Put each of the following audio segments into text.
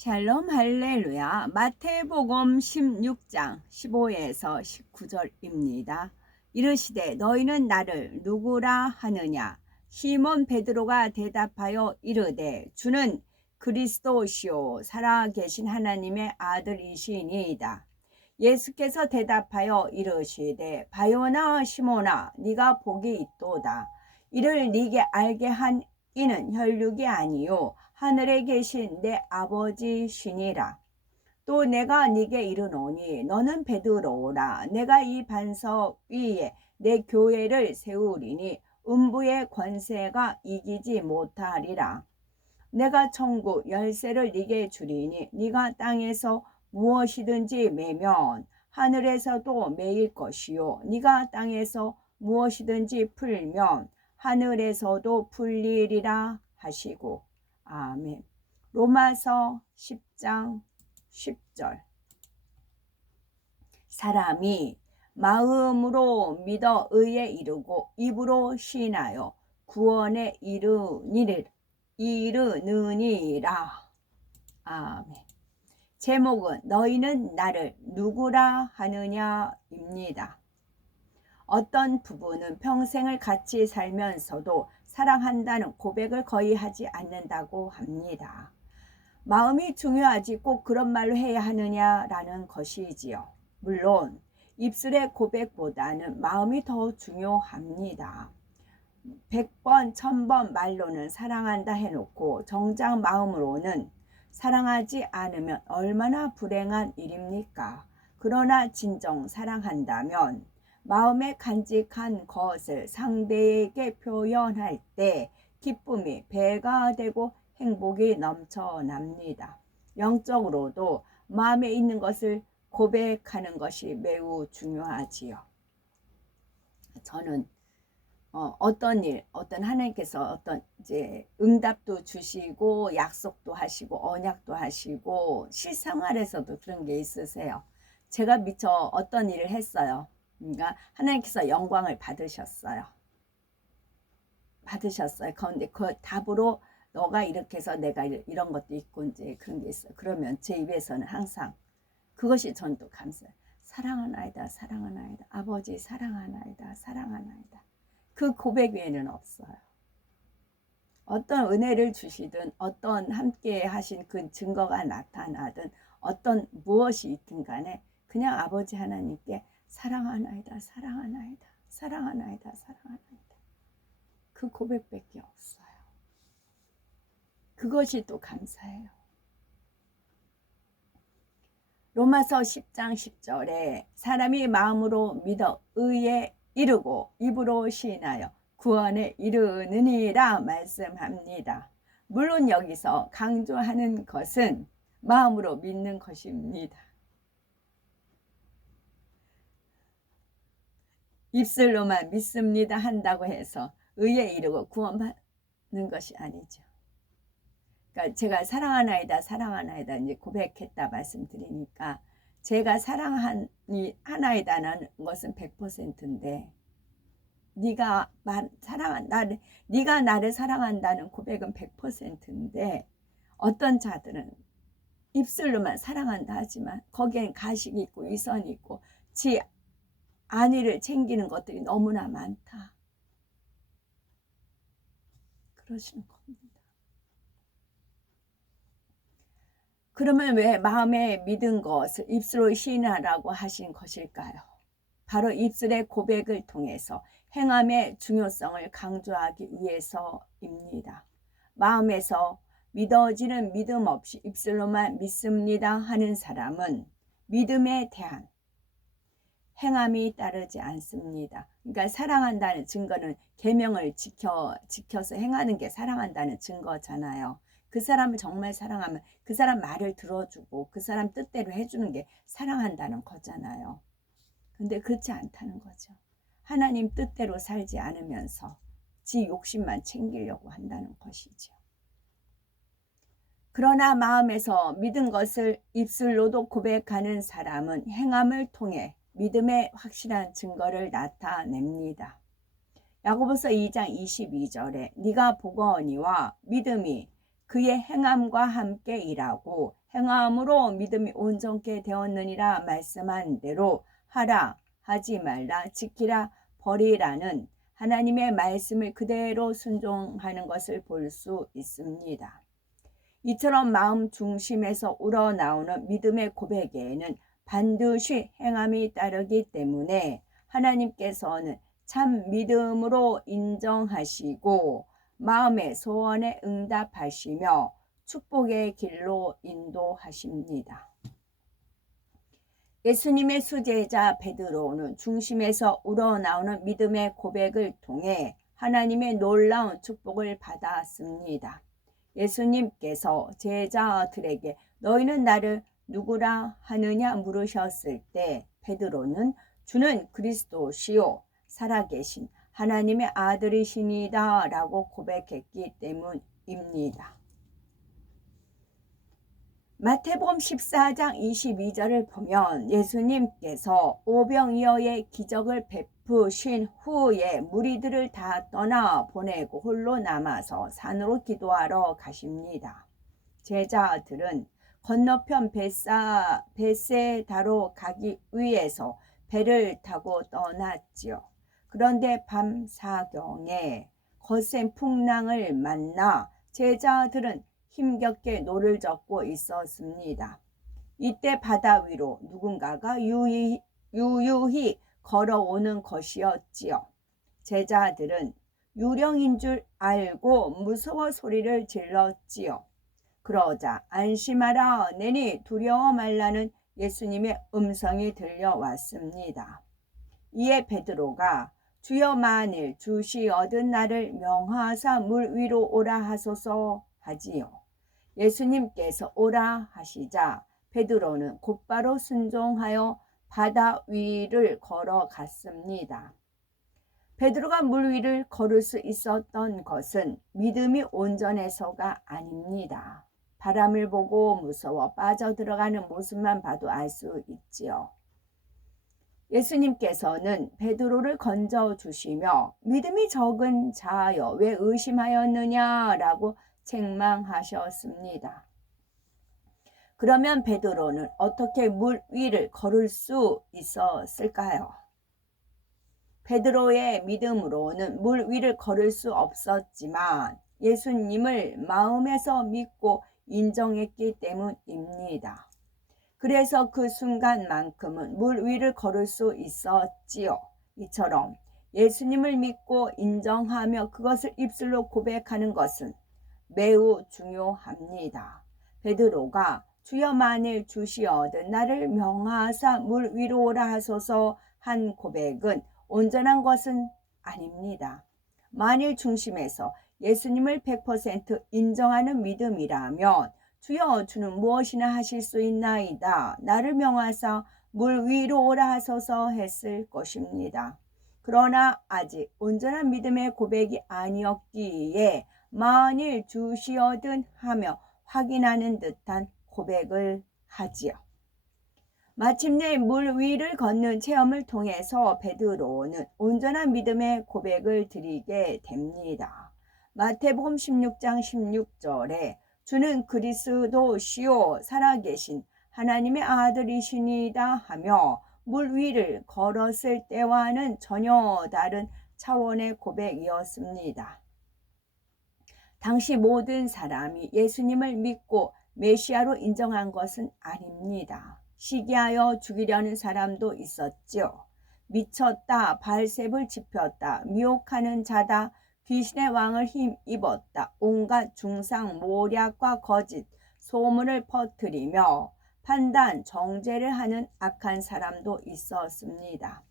샬롬 할렐루야. 마태복음 16장 15에서 19절입니다. 이르시되 너희는 나를 누구라 하느냐? 시몬 베드로가 대답하여 이르되 주는 그리스도시요 살아계신 하나님의 아들이시니이다. 예수께서 대답하여 이르시되 바요나 시몬아 네가 복이 있도다. 이를 네게 알게 한 이는 혈육이 아니요 하늘에 계신 내 아버지시니라. 또 내가 네게 이르노니 너는 베드로라. 내가 이 반석 위에 내 교회를 세우리니 음부의 권세가 이기지 못하리라. 내가 천국 열쇠를 네게 주리니 네가 땅에서 무엇이든지 매면 하늘에서도 매일 것이요 네가 땅에서 무엇이든지 풀면 하늘에서도 풀리리라 하시고. 아멘. 로마서 10장 10절. 사람이 마음으로 믿어 의에 이르고 입으로 시인하여 구원에 이르느니라. 아멘. 제목은 너희는 나를 누구라 하느냐입니다. 어떤 부부는 평생을 같이 살면서도 사랑한다는 고백을 거의 하지 않는다고 합니다. 마음이 중요하지 꼭 그런 말로 해야 하느냐라는 것이지요. 물론 입술의 고백보다는 마음이 더 중요합니다. 100번, 1000번 말로는 사랑한다 해놓고 정작 마음으로는 사랑하지 않으면 얼마나 불행한 일입니까? 그러나 진정 사랑한다면 마음에 간직한 것을 상대에게 표현할 때 기쁨이 배가 되고 행복이 넘쳐납니다. 영적으로도 마음에 있는 것을 고백하는 것이 매우 중요하지요. 저는 어떤 하나님께서 어떤 이제 응답도 주시고 약속도 하시고 언약도 하시고 실생활에서도 그런 게 있으세요. 제가 미처 어떤 일을 했어요. 그러니까 하나님께서 영광을 받으셨어요. 그런데 그 답으로 너가 이렇게 해서 내가 이런 것도 있고 이제 그런 게 있어요. 그러면 제 입에서는 항상 그것이 전 또 감사해요. 사랑하나이다, 사랑하나이다. 아버지 사랑하나이다, 사랑하나이다. 그 고백 외에는 없어요. 어떤 은혜를 주시든 어떤 함께 하신 그 증거가 나타나든 어떤 무엇이 있든 간에 그냥 아버지 하나님께 사랑하나이다, 사랑하나이다, 사랑하나이다, 사랑하나이다. 그 고백밖에 없어요. 그것이 또 감사해요. 로마서 10장 10절에 사람이 마음으로 믿어 의에 이르고 입으로 시인하여 구원에 이르느니라 말씀합니다. 물론 여기서 강조하는 것은 마음으로 믿는 것입니다. 입술로만 믿습니다 한다고 해서 의에 이르고 구원받는 것이 아니죠. 그러니까 제가 사랑하나이다, 사랑하나이다 이제 고백했다 말씀드리니까 제가 사랑하나이다는 것은 100%인데 네가 나를 사랑한다는 고백은 100%인데 어떤 자들은 입술로만 사랑한다 하지만 거기엔 가식이 있고 위선이 있고 지 안위를 챙기는 것들이 너무나 많다. 그러시는 겁니다. 그러면 왜 마음에 믿은 것을 입술로 시인하라고 하신 것일까요? 바로 입술의 고백을 통해서 행함의 중요성을 강조하기 위해서입니다. 마음에서 믿어지는 믿음 없이 입술로만 믿습니다 하는 사람은 믿음에 대한 행함이 따르지 않습니다. 그러니까 사랑한다는 증거는 계명을 지켜서 행하는 게 사랑한다는 증거잖아요. 그 사람을 정말 사랑하면 그 사람 말을 들어주고 그 사람 뜻대로 해주는 게 사랑한다는 거잖아요. 근데 그렇지 않다는 거죠. 하나님 뜻대로 살지 않으면서 지 욕심만 챙기려고 한다는 것이죠. 그러나 마음에서 믿은 것을 입술로도 고백하는 사람은 행함을 통해 믿음의 확실한 증거를 나타냅니다. 야고보서 2장 22절에 네가 보거니와 믿음이 그의 행함과 함께 일하고 행함으로 믿음이 온전케 되었느니라 말씀한 대로 하라, 하지 말라, 지키라, 버리라는 하나님의 말씀을 그대로 순종하는 것을 볼 수 있습니다. 이처럼 마음 중심에서 우러나오는 믿음의 고백에는 반드시 행함이 따르기 때문에 하나님께서는 참 믿음으로 인정하시고 마음의 소원에 응답하시며 축복의 길로 인도하십니다. 예수님의 수제자 베드로는 중심에서 우러나오는 믿음의 고백을 통해 하나님의 놀라운 축복을 받았습니다. 예수님께서 제자들에게 너희는 나를 누구라 하느냐 물으셨을 때 베드로는 주는 그리스도시요 살아계신 하나님의 아들이시니다 라고 고백했기 때문입니다. 마태복음 14장 22절을 보면 예수님께서 오병이어의 기적을 베푸신 후에 무리들을 다 떠나 보내고 홀로 남아서 산으로 기도하러 가십니다. 제자들은 건너편 벳세다로 가기 위해서 배를 타고 떠났지요. 그런데 밤 사경에 거센 풍랑을 만나 제자들은 힘겹게 노를 젓고 있었습니다. 이때 바다 위로 누군가가 유유히 걸어오는 것이었지요. 제자들은 유령인 줄 알고 무서워 소리를 질렀지요. 그러자 안심하라 내니 두려워 말라는 예수님의 음성이 들려왔습니다. 이에 베드로가 주여 만일 주시 얻은 나를 명하사 물 위로 오라 하소서 하지요. 예수님께서 오라 하시자 베드로는 곧바로 순종하여 바다 위를 걸어갔습니다. 베드로가 물 위를 걸을 수 있었던 것은 믿음이 온전해서가 아닙니다. 바람을 보고 무서워 빠져들어가는 모습만 봐도 알 수 있지요. 예수님께서는 베드로를 건져주시며 믿음이 적은 자여 왜 의심하였느냐라고 책망하셨습니다. 그러면 베드로는 어떻게 물 위를 걸을 수 있었을까요? 베드로의 믿음으로는 물 위를 걸을 수 없었지만 예수님을 마음에서 믿고 인정했기 때문입니다. 그래서 그 순간만큼은 물 위를 걸을 수 있었지요. 이처럼 예수님을 믿고 인정하며 그것을 입술로 고백하는 것은 매우 중요합니다. 베드로가 주여 만일 주시어든 나를 명하사 물 위로 오라 하소서 한 고백은 온전한 것은 아닙니다. 만일 중심에서 예수님을 100% 인정하는 믿음이라면 주여 주는 무엇이나 하실 수 있나이다. 나를 명하사 물 위로 오라 하소서 했을 것입니다. 그러나 아직 온전한 믿음의 고백이 아니었기에 만일 주시어든 하며 확인하는 듯한 고백을 하지요. 마침내 물 위를 걷는 체험을 통해서 베드로는 온전한 믿음의 고백을 드리게 됩니다. 마태복음 16장 16절에 주는 그리스도시요 살아계신 하나님의 아들이시니다 하며 물 위를 걸었을 때와는 전혀 다른 차원의 고백이었습니다. 당시 모든 사람이 예수님을 믿고 메시아로 인정한 것은 아닙니다. 시기하여 죽이려는 사람도 있었죠. 미쳤다, 발셉을 짚혔다, 미혹하는 자다, 귀신의 왕을 힘입었다, 온갖 중상, 모략과 거짓, 소문을 퍼뜨리며 판단, 정죄를 하는 악한 사람도 있었습니다.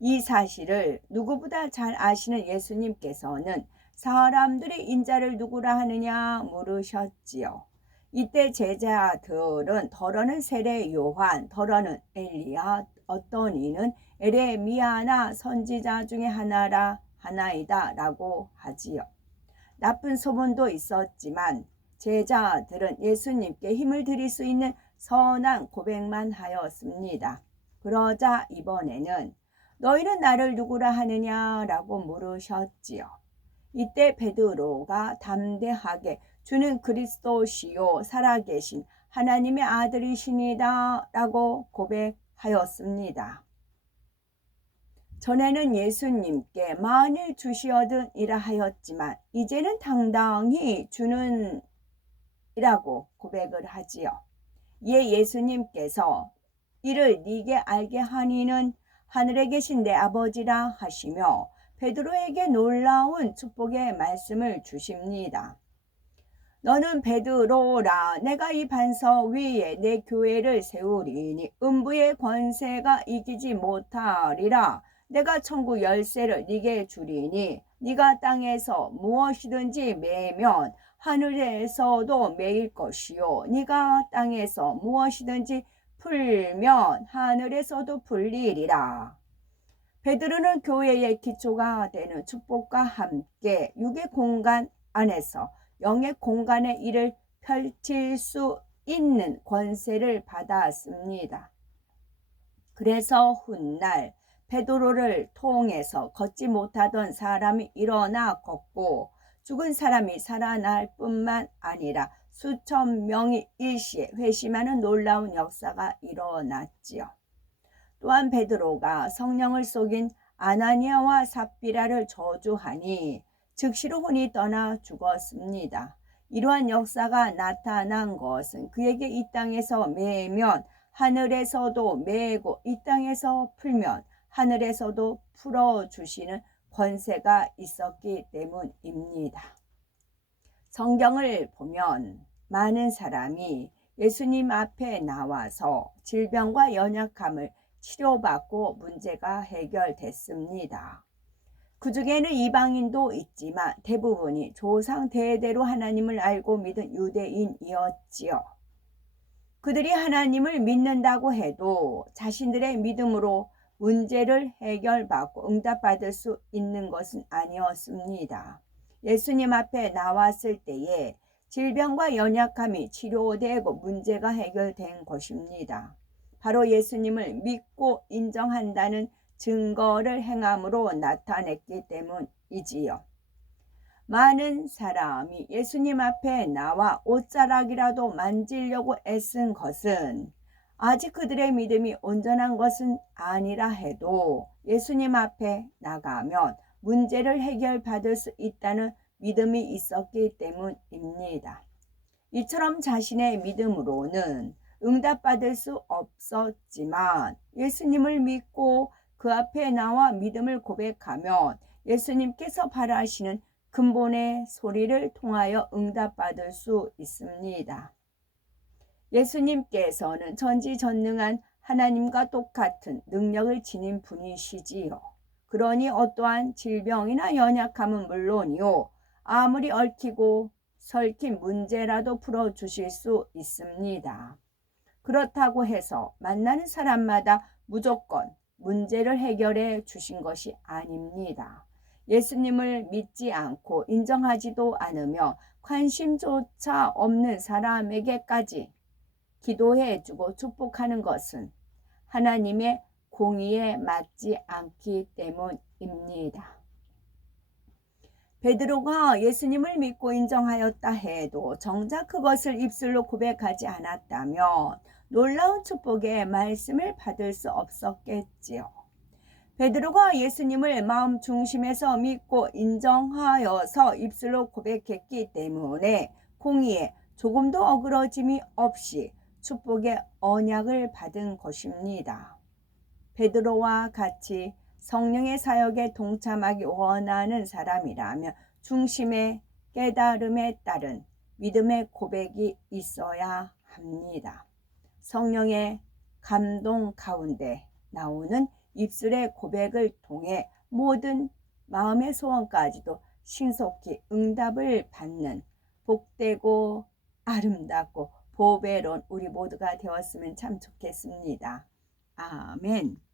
이 사실을 누구보다 잘 아시는 예수님께서는 사람들이 인자를 누구라 하느냐 물으셨지요. 이때 제자들은 더러는 세례 요한, 더러는 엘리야, 어떤 이는 에레미야나 선지자 중에 하나이다 라고 하지요. 나쁜 소문도 있었지만 제자들은 예수님께 힘을 드릴 수 있는 선한 고백만 하였습니다. 그러자 이번에는 너희는 나를 누구라 하느냐 라고 물으셨지요. 이때 베드로가 담대하게 주는 그리스도시요 살아계신 하나님의 아들이시니다 라고 고백하였습니다. 전에는 예수님께 만일 주시어든이라 하였지만 이제는 당당히 주는 이라고 고백을 하지요. 이에 예수님께서 이를 네게 알게 하니는 하늘에 계신 내 아버지라 하시며 베드로에게 놀라운 축복의 말씀을 주십니다. 너는 베드로라, 내가 이 반석 위에 내 교회를 세우리니 음부의 권세가 이기지 못하리라. 내가 천국 열쇠를 네게 주리니 네가 땅에서 무엇이든지 매면 하늘에서도 매일 것이요 네가 땅에서 무엇이든지 풀면 하늘에서도 풀리리라. 베드로는 교회의 기초가 되는 축복과 함께 육의 공간 안에서 영의 공간의 일을 펼칠 수 있는 권세를 받았습니다. 그래서 훗날 베드로를 통해서 걷지 못하던 사람이 일어나 걷고 죽은 사람이 살아날 뿐만 아니라 수천 명이 일시에 회심하는 놀라운 역사가 일어났지요. 또한 베드로가 성령을 속인 아나니아와 삽비라를 저주하니 즉시로 혼이 떠나 죽었습니다. 이러한 역사가 나타난 것은 그에게 이 땅에서 매면 하늘에서도 매고 이 땅에서 풀면 하늘에서도 풀어주시는 권세가 있었기 때문입니다. 성경을 보면 많은 사람이 예수님 앞에 나와서 질병과 연약함을 치료받고 문제가 해결됐습니다. 그 중에는 이방인도 있지만 대부분이 조상 대대로 하나님을 알고 믿은 유대인이었지요. 그들이 하나님을 믿는다고 해도 자신들의 믿음으로 문제를 해결받고 응답받을 수 있는 것은 아니었습니다. 예수님 앞에 나왔을 때에 질병과 연약함이 치료되고 문제가 해결된 것입니다. 바로 예수님을 믿고 인정한다는 증거를 행함으로 나타냈기 때문이지요. 많은 사람이 예수님 앞에 나와 옷자락이라도 만지려고 애쓴 것은 아직 그들의 믿음이 온전한 것은 아니라 해도 예수님 앞에 나가면 문제를 해결받을 수 있다는 믿음이 있었기 때문입니다. 이처럼 자신의 믿음으로는 응답받을 수 없었지만 예수님을 믿고 그 앞에 나와 믿음을 고백하면 예수님께서 바라시는 근본의 소리를 통하여 응답받을 수 있습니다. 예수님께서는 전지전능한 하나님과 똑같은 능력을 지닌 분이시지요. 그러니 어떠한 질병이나 연약함은 물론이요, 아무리 얽히고 설킨 문제라도 풀어주실 수 있습니다. 그렇다고 해서 만나는 사람마다 무조건 문제를 해결해 주신 것이 아닙니다. 예수님을 믿지 않고 인정하지도 않으며 관심조차 없는 사람에게까지 기도해주고 축복하는 것은 하나님의 공의에 맞지 않기 때문입니다. 베드로가 예수님을 믿고 인정하였다 해도 정작 그것을 입술로 고백하지 않았다면 놀라운 축복의 말씀을 받을 수 없었겠지요. 베드로가 예수님을 마음 중심에서 믿고 인정하여서 입술로 고백했기 때문에 공의에 조금도 어그러짐이 없이 축복의 언약을 받은 것입니다. 베드로와 같이 성령의 사역에 동참하기 원하는 사람이라면 중심의 깨달음에 따른 믿음의 고백이 있어야 합니다. 성령의 감동 가운데 나오는 입술의 고백을 통해 모든 마음의 소원까지도 신속히 응답을 받는 복되고 아름답고 보배로운 우리 모두가 되었으면 참 좋겠습니다. 아멘.